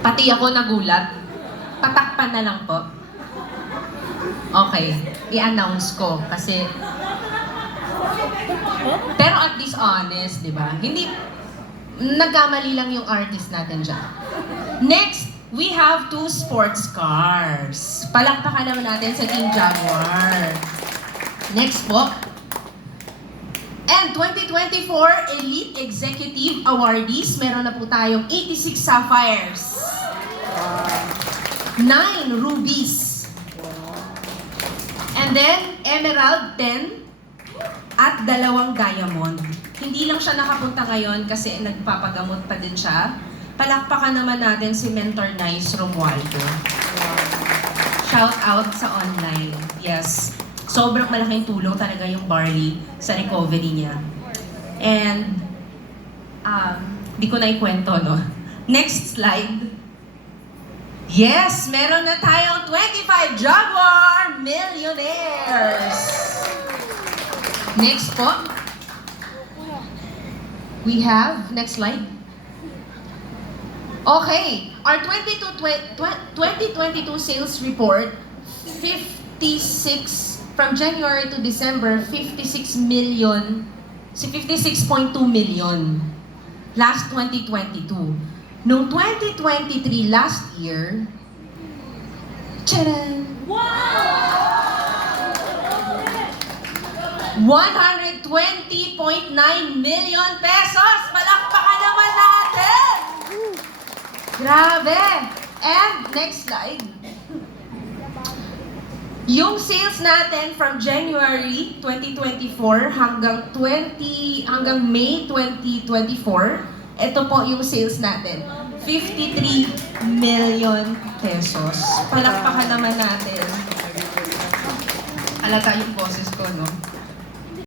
Pati ako nagulat. Patakpan na lang po. Okay, i-announce ko kasi... Pero at least honest, di ba? Hindi... Nagkamali lang yung artist natin dyan. Next, we have 2 sports cars. Palakpakan naman natin sa Team Jaguar. Next po. And 2024 Elite Executive Awardees, meron na po tayong 86 Sapphires. 9 Rubies. And then, Emerald 10 at 2 Diamond. Hindi lang siya nakapunta ngayon kasi nagpapagamot pa din siya. Palakpakan naman natin si Mentor Nice Romualdo. Shout out sa online. Yes. Sobrang malaking tulong talaga yung barley sa recovery niya. And, di ko na ikwento, no? Next slide. Yes! Meron na tayong 25 Jaguar Millionaires! Next po. We have, next slide. Okay, our 2022 sales report, 56, from January to December, 56.2 million. Last 2022. Noong 2023, last year, tcharan! 120.9 million pesos! Palakpakan naman natin! Grabe! And next slide. Yung sales natin from January 2024 hanggang May 2024, ito po yung sales natin. 53 million pesos. Palakpakan naman natin. Halata yung boses ko, no?